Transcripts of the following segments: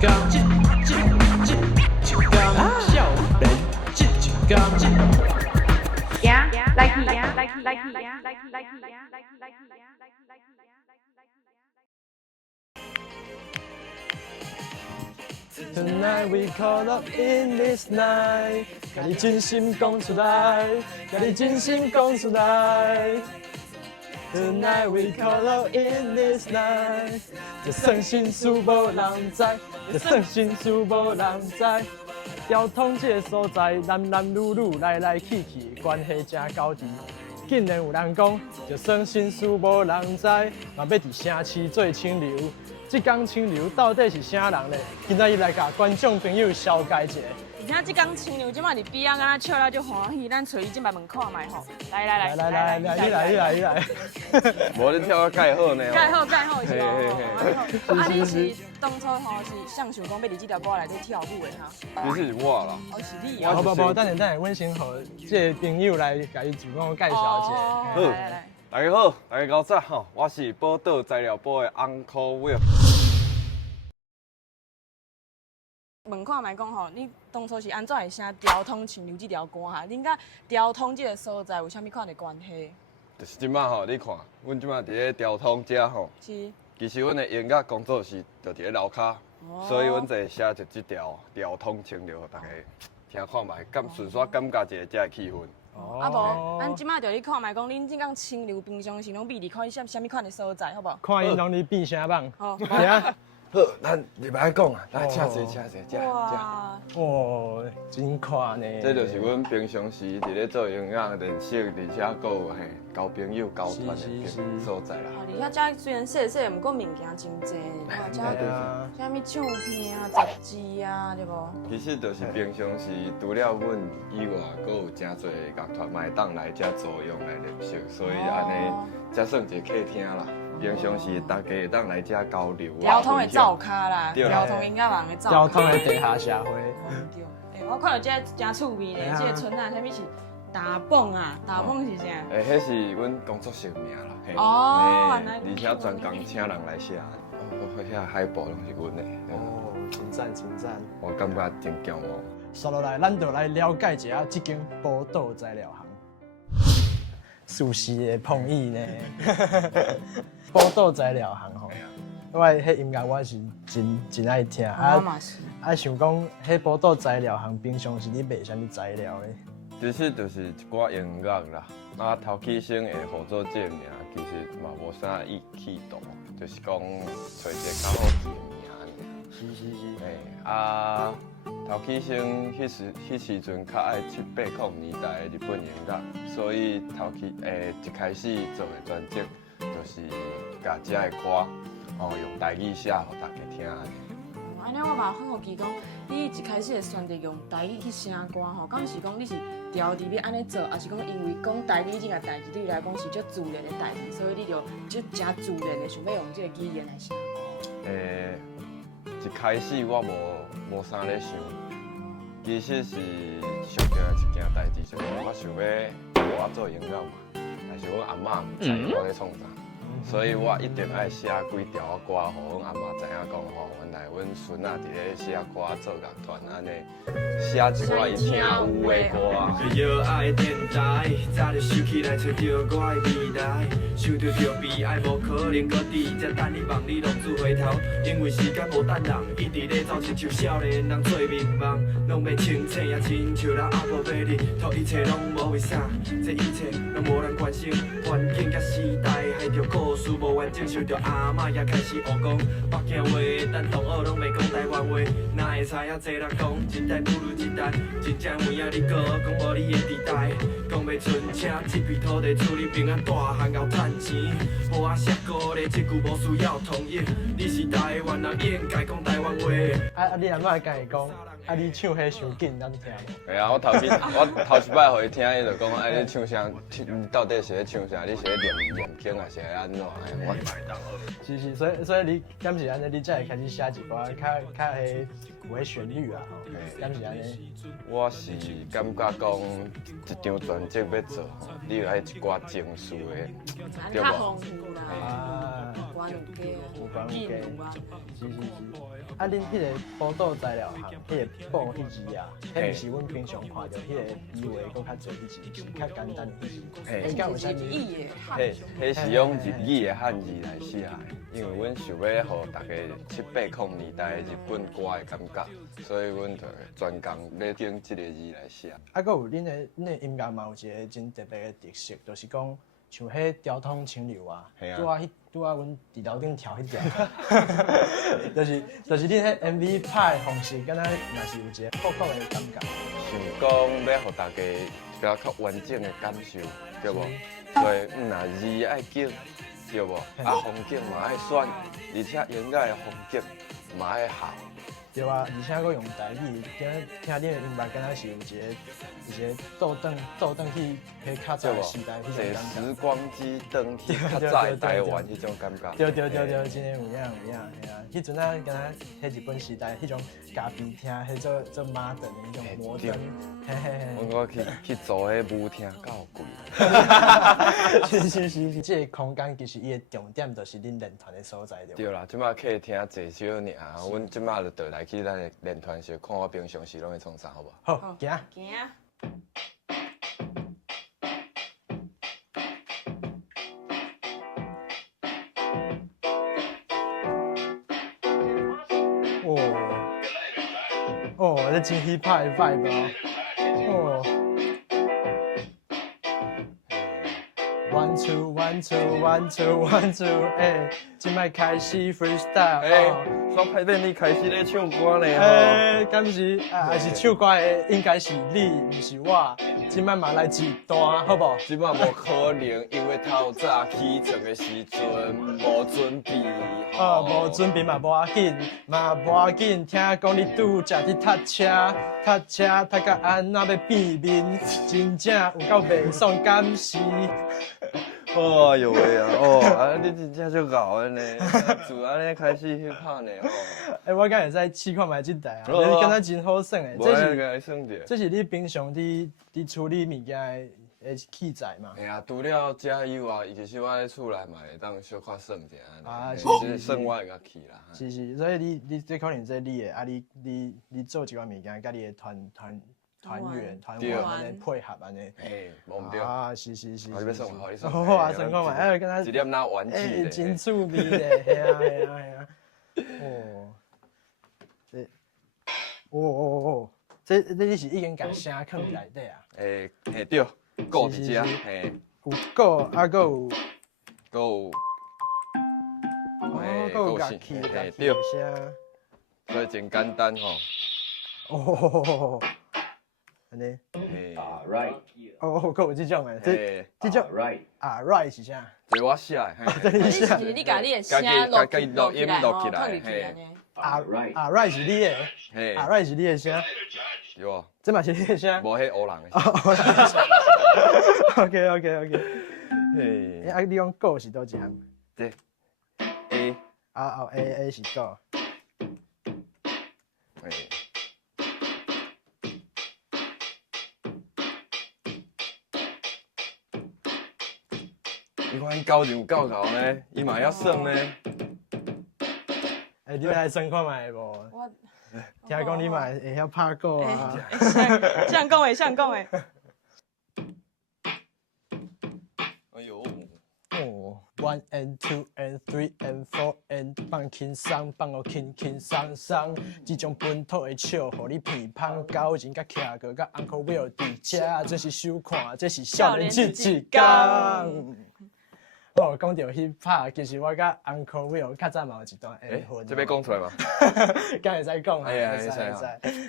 笑人志剛。Tonight we call up in this night， 甲你真心講出來，甲你真心講出來。Tonight we call up in this night， 這算心事無人知，這算心事無人知。交通這個所在，男男女女來來去去，關係真交織。竟然有人講，就算心事無人知，嘛要佇城市做清流。這港清流到底是啥人咧？今仔日來甲觀眾朋友紹介一下。而且這港清流即馬佇邊仔敢若笑了就歡喜，咱找伊即擺問看覓吼。來，你來。無你跳啊蓋好呢。蓋好是哦。啊，你是當初吼是想想講要佇這條歌內底跳舞的哈？其實是我啦。哦，是你啊。不，等下，阮先和這個朋友來甲伊自我介紹一下。來。大家好，大家高早吼，我是寶島材料部的 Uncle Will。問看覓講吼，你當初是安怎會寫《調通清流》這條歌哈？恁甲調通這個所在有啥物款的關係？就是即馬吼，你看，阮即馬佇咧調通遮吼，是。其實阮的音樂工作室就佇咧樓骹，所以阮就寫就這條《調通清流》，大家聽看覓，感順續感覺一下這個氣氛。啊無，咱即馬就你看覓講，恁即港清流平常時攏秘佇看啥物款的所在，好無？看因攏佇變啥棒？好，好，咱入來講啊，來請坐。哇，真快呢！這就是阮平常時佇咧做音樂練習，而且閣有嘿交朋友、交團的所在啦。而且遮雖然細，不過物件真濟，啥物唱片啊、雜誌啊，對無？其實就是平常時除了阮以外，閣有真濟樂團嘛會當來遮租用來練習，所以安尼才算一個客廳啦。平常時大家會當來遮交流啊。調通的灶腳啦，調通音樂人的灶腳。調通的地下社會。對，我看到這真趣味咧，這個村啊，啥物是大蹦啊？大蹦是啥？迄是阮工作室名啦。哦，原來。而且專工請人來寫，遐海報攏是阮的。哦，真讚。我感覺真驕傲。說落來，咱就來了解一下這間寶島材料行。熟悉的碰意呢？寶島材料行吼，因為迄音樂我是真愛聽啊。想講迄寶島材料行平常時你賣啥物材料咧？其實就是一寡音樂啦，啊頭起先會號做這名，其實嘛無啥意氣度，就是講找一個較好記的名。是。啊，頭起先迄時陣較愛780年代的日本音樂，所以頭起一開始做的專輯就是甲遮的歌用台語寫互大家聽。安尼我嘛好奇講，你一開始的選擇用台語去寫歌吼，敢是講你是調直要安尼做，還是講因為講台語這個代誌對你來講是足自然的代誌，所以你就真自然的想要用這個語言來寫歌？一開始我無啥咧想，其實是上驚一件代誌，就是我想要我做音樂嘛，但是阮阿嬤唔知我咧創啥，所以我一定愛寫幾條歌，互阮阿嬤知影講吼，原來阮孫仔佇咧寫歌做樂團安尼，寫一寡伊聽有的歌啊。搖愛電台，早就想起來找着我的未來，想着着悲哀無可能擱佇遮等你望你浪子回頭，因為時間無等人，一直咧走，親像少年人做迷茫，攏要清醒也親像人阿無要你，托一切攏無為啥，這一切攏無人關心，環境甲時代害着故事無完整，想着阿嬤也開始學講北京話，但同學攏袂講台灣話，哪會知影這人講一代不如一代，真正有影你閣講無你的時代，講袂出請這片土地處理平安大漢後賺錢，互我寫歌咧，這句無需要同意，你是台灣人應該講台灣話。你阿嬤甲伊講，你唱迄傷緊，咱聽無？係啊，我頭一擺互伊聽，伊就講，你唱啥？到底是咧唱啥？你是咧念經還是安怎？我是，所以你敢是安尼，你才會開始寫一寡較迄有迄旋律啊，吼，敢是安尼？我是感覺講一張專輯要做，你有愛一寡情緒的，對無？較豐富啦。關有加啊，有關有加有啊。是。啊，恁迄個報道材料行，迄個報迄字啊，迄毋是阮平常看到迄個字畫佫較濟迄字，是較簡單迄字。應該有啥物？迄是用日語的漢字來寫的，因為阮想要互大家7、8、0年代的日本歌的感覺，所以阮就專工要用這個字來寫。啊，佫有恁的音樂嘛有一個真特別的特色，就是講像迄交通清流啊，拄啊，阮佇樓頂跳迄條，就是恁迄 MV 拍的方式，敢若嘛是有一個復古的感覺。想講要互大家比較較完整的感受，對無？所以若字愛緊，對無？啊，風景嘛愛選，而且音樂的風景嘛愛好。對啊，而且佫用台語，聽恁的音樂，敢若是有一個倒轉去迄較早的時代迄種感覺。時光機轉去較早的台灣迄種感覺。對，真的有影，嘿啊！迄陣啊，敢若迄日本時代迄種咖啡廳，迄做馬等的迄種摩登，我去做迄舞廳，夠貴。是，這個空間其實伊的重點就是恁練團的所在對。對啦，即馬客廳坐少爾，阮即馬就倒來去咱的練團時，看我平常時攏會創啥，好無？好，行。哦，這真 hip hop 的 vibe 哦。One two one two one two one two， 哎，今麥開始 freestyle。哎，煞歹等你開始咧唱歌呢？哎，敢不是？還是唱歌的應該是你，不是我。今麥嘛來一段，好不？今麥無可能，因為透早起床的時陣無準備。無準備嘛無要緊，聽講你拄才去踏車踏到安那要變面，真正有夠袂爽，敢是？哎呦喂啊！哦，你真正就搞安尼，自安尼開始去拍呢。哎，我剛才在試看賣這台啊，你感覺真好耍誒。這是你平常佇處理物件的器材嘛？哎呀，除了這以外，其實我咧厝內嘛會當小可耍者。啊，是耍我會較去啦。是，所以你這可能這你的啊，你做一寡物件，甲你的團員安尼配合安尼，哎，無毋對啊，是。好，你要算好，你算。好啊，算看嘛，哎，跟他一點那玩具的，真趣味的，嘿啊。這你是已經甲聲放內底啊？對，鼓佇遮，嘿，有鼓啊，佫有，佫有樂器，對，所以真簡單吼。安尼，right，佫有這種誒，這種right 是啥？這我寫的，你是你甲你的聲錄起來，放入去安尼。right 是你的，right 是你的聲，對無？這嘛是你的聲，無迄黑人的。OK。嘿，啊，你講鼓是倒一項？對 ，A。A 是鼓。你看伊教就有教頭呢，伊嘛要算呢。你來算看賣無？我聽講你嘛會曉拍鼓啊。像講誒。哎呦。1 and 2 and 3 and 4 and 放輕鬆，放我輕鬆，這種本土的笑，互你鼻芳高人甲徛個甲 Uncle Will 佇遮，這是收看，這是少年節一天。講到 hip hop， 其實我甲 Uncle Will 較早嘛有一段緣分。這要講出來嘛？敢會使講啊？會使。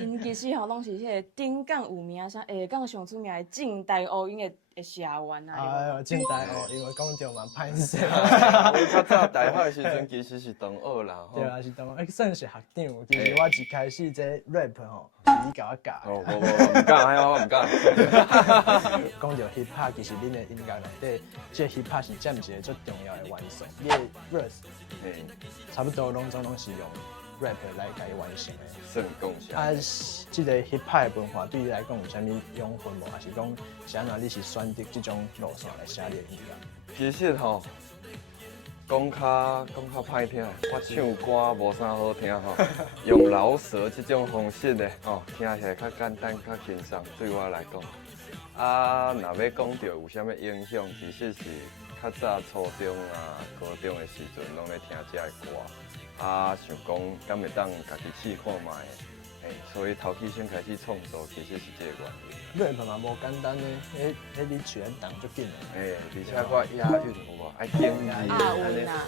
因其實吼攏是迄個頂港有名啥，下港上出名的近代烏音的社員啊。哎呦，近代烏音，我講到嘛歹勢。我較早大學的時陣其實是同學啦。對啊，是同學，算是學長。其實我一開始這 rap 吼，你甲我教。唔敢，我唔敢。講到 hip hop， 其實恁的音樂內底，這 hip hop 是佔一個最重要的元素。你的 verse， 差不多攏是用 rap 來甲伊完成的。算講啥？啊，這個 hip hop 的文化對你來講有啥物養分無？還是講是安怎你是選擇這種路線來寫你的音樂？其實吼，講較歹聽，我唱歌無啥好聽吼，用饒舌這種方式的吼，聽起來較簡單、較輕鬆，對我來講。啊，若要講到有啥物影響，其實是較早初中啊、高中的時陣，攏咧聽這個歌，啊，想講敢會當家己試看覓，所以頭起先開始創作，其實是這個原因。你會嘛無簡單咧，你曲來動足緊的。而且我押韻有無？愛經義，安尼，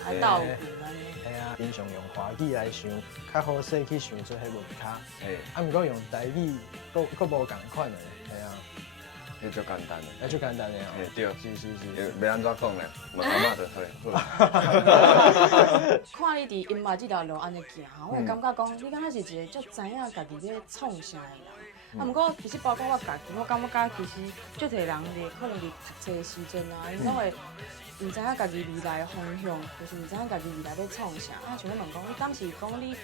愛倒韻安尼。係啊，平常用華語來想，較好勢去想出迄文卡。啊，毋過用台語，佫無共款的，係啊。迄足簡單的，足簡單的哦。對，是。要安怎講咧？問阿嬤就好。看你佇音樂這條路安尼行，我會感覺講，你敢若是一個足知影家己要創啥的人。啊，毋過其實包括我家己，我感覺其實足儕人咧，可能佇讀冊的時陣啊，因攏會毋知影家己未來的方向，就是毋知影家己未來要創啥。啊，像咧問講，你當時講你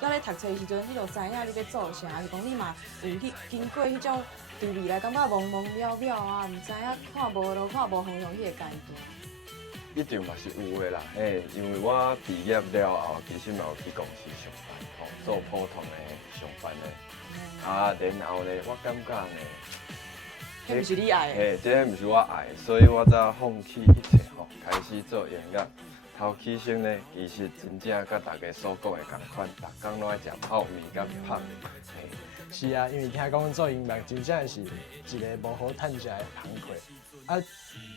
在咧讀冊的時陣，你就知影你要做啥，還是講你嘛有去經過迄種對未來感覺懵懵了了啊，毋知影看無路、看無方向迄個階段。一定嘛是有的啦，因為我畢業了後，其實嘛有去公司上班，吼，做普通的上班的。啊，然後呢，我感覺呢，迄毋是你愛的，這毋是我愛的，所以我才放棄一切吼，開始做音樂。頭起先呢，其實真正甲大家所講的同款，逐工攏愛食泡麵甲芳的。是啊，因為聽講做音樂真正是一個無好趁食的工課。啊，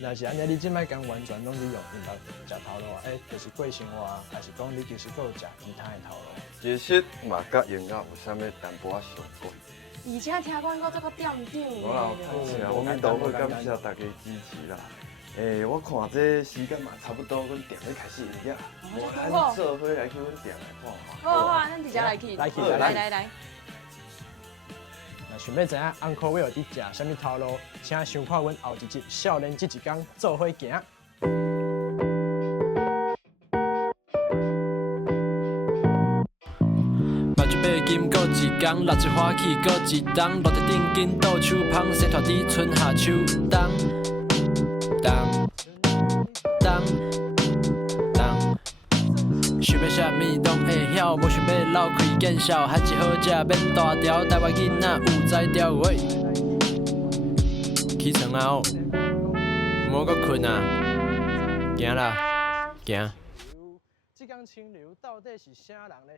若是安尼，你即擺講完全攏是用音樂食頭路，就是過生活，還是講你其實佫有食其他的頭路？其實嘛，甲音樂有啥物淡薄仔相關。而且聽講應該做個店長。我們都會感謝大家支持啦。我看這時間嘛差不多，阮店要開始營業，咱做伙來去阮店來看看。好，咱直接來去。來。若想要知影Uncle Will佇食啥物頭路，請收看阮後一集《少年這一天》做伙行。金過一天，六枝花去過一冬，落地頂緊倒手香，生拖佇春夏秋冬。想要啥物攏會曉，無想要流開見笑，還一好食免大條，台灣囡仔有才調喂。起床啊哦，莫閣困啊，行啦，行。這江清流到底是啥人呢？